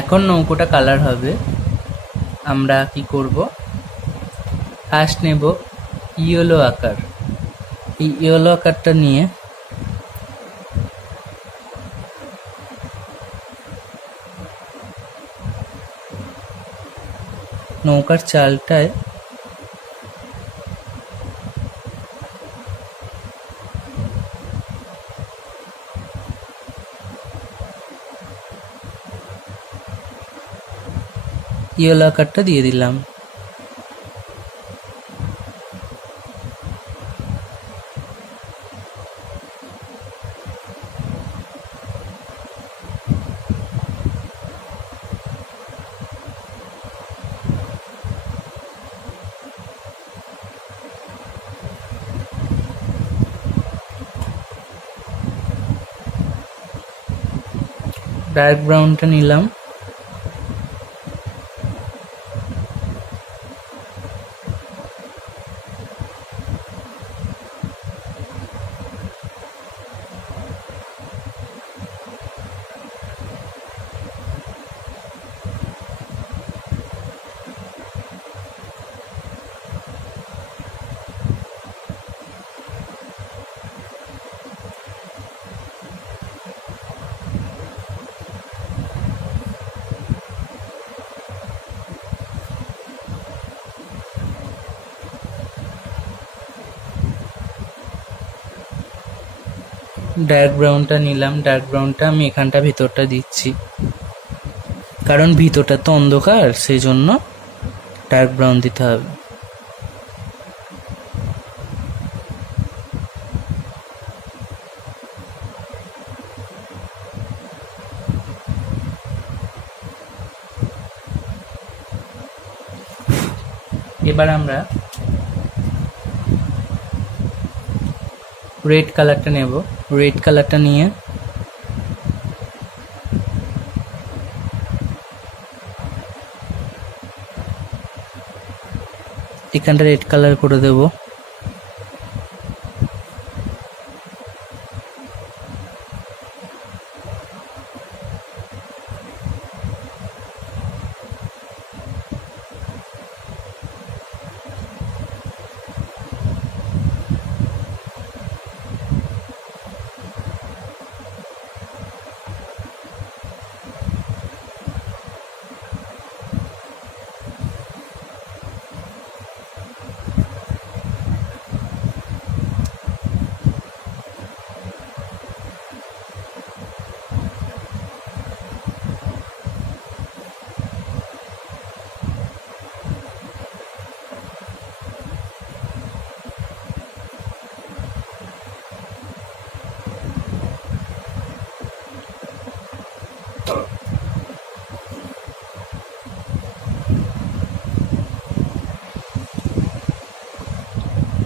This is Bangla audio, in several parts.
এখন নৌকোটা কালার হবে। আমরা কি করব, ফার্স্ট নেব ইয়েলো আকার। এই ইয়েলো আকারটা নিয়ে নৌকার চালটায় ইয়েলো আকারটা দিয়ে দিলাম। ডার্ক ব্রাউনটা নিলাম। ডার্ক ব্রাউনটা নিলাম। ডার্ক ব্রাউনটা আমি এখানটা ভিতরটা দিচ্ছি, কারণ ভিতরটা তো অন্ধকার, সেই জন্য ডার্ক ব্রাউন দিতে হবে। এবার আমরা রেড কালারটা নেব। রেড কালারটা নিয়ে এখানটা রেড কালার করে দেব।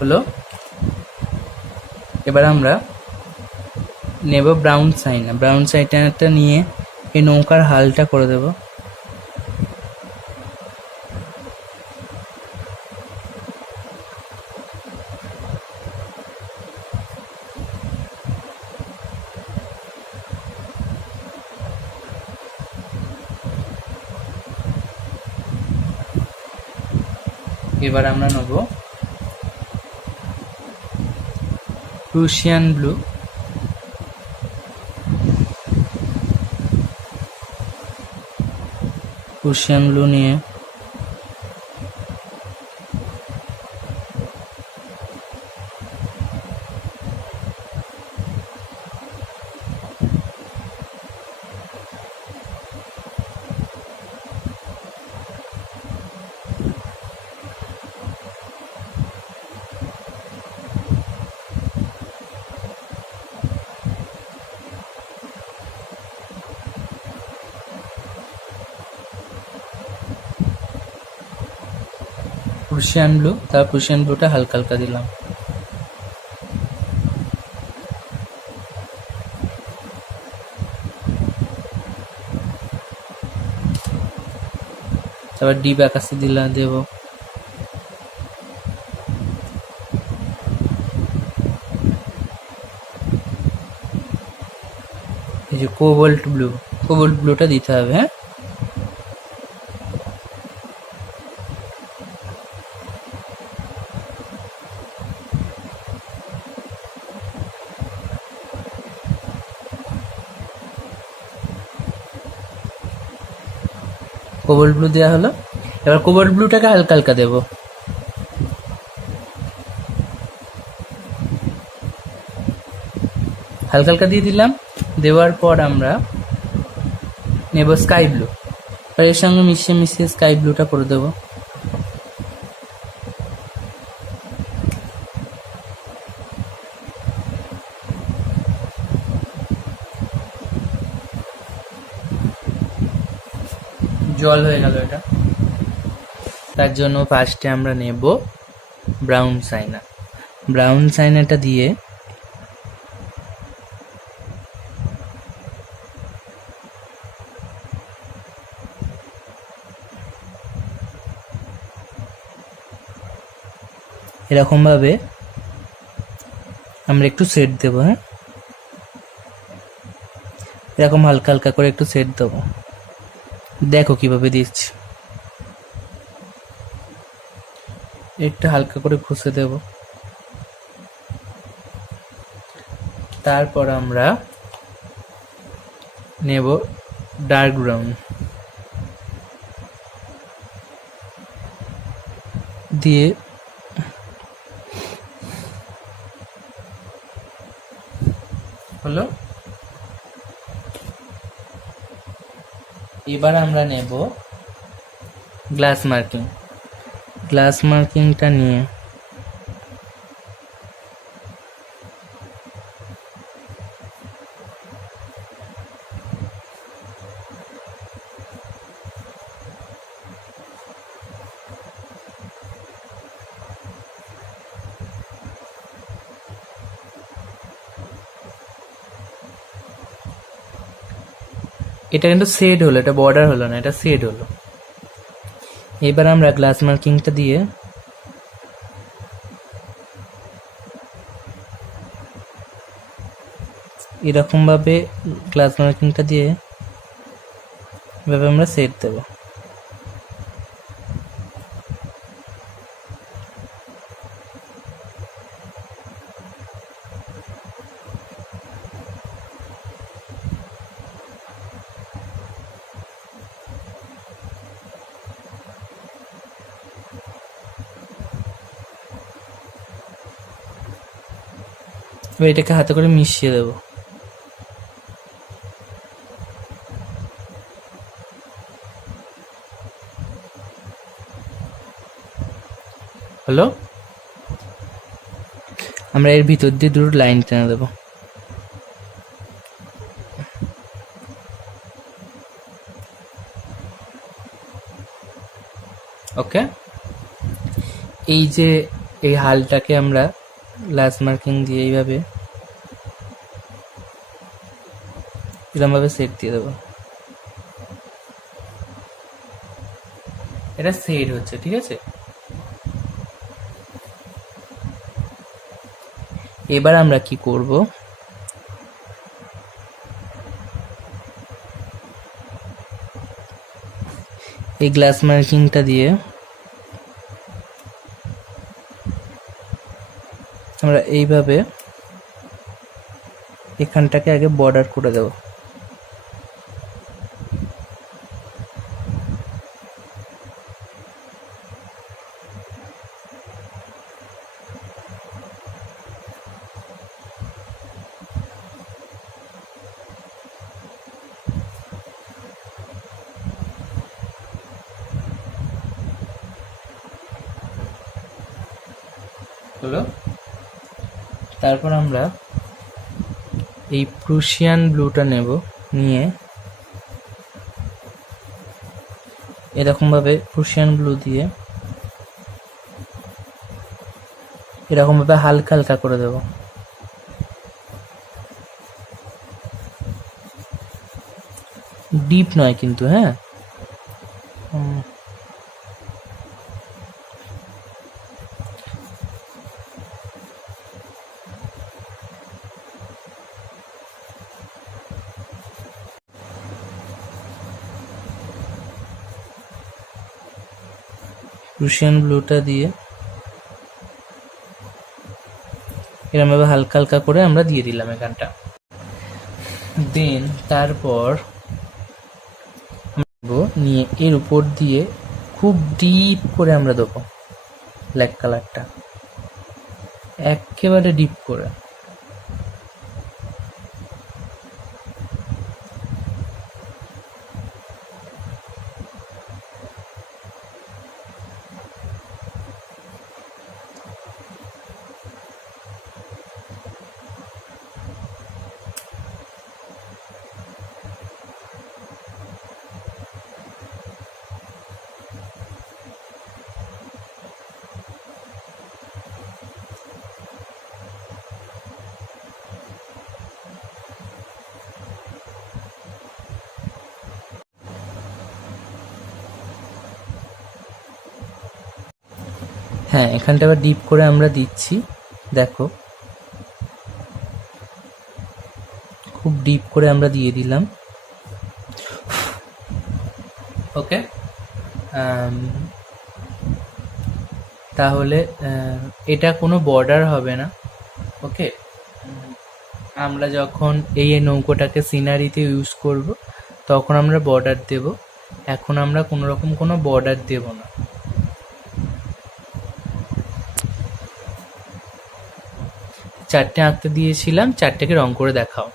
হলো। এবার আমরা নেব ব্রাউন সাইন। ব্রাউন সাইনটা নিয়ে এই নৌকার হালটা করে দেব। এবার আমরা নেব প্রুশিয়ান ব্লু। প্রুশিয়ান ব্লু নিয়ে প্রুশিয়ান ব্লু, তার প্রুশিয়ান ব্লুটা হালকা হালকা দিলাম। তারপর ডিপ আকাশে দেব। এই যে কোবাল্ট ব্লুটা দিতে হবে। হ্যাঁ, কোবাল্ট ব্লু দেওয়া হলো। এবার কোবাল্ট ব্লুটাকে হালকা হালকা দেবো। হালকা হালকা দিয়ে দিলাম। দেওয়ার পর আমরা নেব স্কাই ব্লু। এর সঙ্গে মিশিয়ে মিশিয়ে স্কাই ব্লুটা করে দেবো। জল হয়ে গেল এটা। তার জন্য ফার্স্টে আমরা নেব ব্রাউন সাইনা। ব্রাউন সাইনাটা দিয়ে এরকম ভাবে আমরা একটু সেট দেবো। হ্যাঁ, এরকম হালকা হালকা করে একটু সেট দেবো। দেখো কিভাবে দিচ্ছি, একটু হালকা করে ঘষে দেব। তারপর আমরা নেব ডার্ক ব্রাউন দিয়ে হলো। এবার আমরা নেব গ্লাস মার্কিং। গ্লাস মার্কিংটা নিয়ে এটা কিন্তু শেড হলো, এটা বর্ডার হলো না, এটা শেড হলো। এবার আমরা গ্লাস মার্কিংটা দিয়ে এরকম ভাবে গ্লাস মার্কিংটা দিয়ে এভাবে আমরা সেট দেব। এবার এটাকে হাতে করে মিশিয়ে দেবো। হলো। আমরা এর ভিতর দিয়ে দুটো লাইন টেনে দেবো। ওকে, এই যে এই হালটাকে আমরা গ্লাস মার্কিং দিয়ে এইভাবে এরকম ভাবে সেট দিয়ে দেবো। এটা সেট হচ্ছে, ঠিক আছে। এবার আমরা কি করব, এই গ্লাস মার্কিংটা দিয়ে আমরা এইভাবে এখানটাকে আগে বর্ডার করে দেব। হলো। তারপর আমরা এই প্রুশিয়ান ব্লুটা নেব, নিয়ে এরকম ভাবে প্রুশিয়ান ব্লু দিয়ে এরকম ভাবে হালকা হালকা করে দেব। ডিপ নয় কিন্তু, হ্যাঁ। রুশিয়ান ব্লুটা দিয়ে এরকম ভাবে হালকা হালকা করে আমরা দিয়ে দিলাম এখানটা। দেন তারপর নিয়ে এর উপর দিয়ে খুব ডিপ করে আমরা দেবো ব্ল্যাক কালারটা, একেবারে ডিপ করে। হ্যাঁ, এখানটা আবার ডিপ করে আমরা দিচ্ছি, দেখো খুব ডিপ করে আমরা দিয়ে দিলাম। ওকে, তাহলে এটা কোনো বর্ডার হবে না। ওকে, আমরা যখন এই নৌকোটাকে সিনারিতে ইউজ করব তখন আমরা বর্ডার দেব, এখন আমরা কোনো রকম কোনো বর্ডার দেব না। চারটে আঁকতে দিয়েছিলাম, চারটেকে রং করে দেখাও।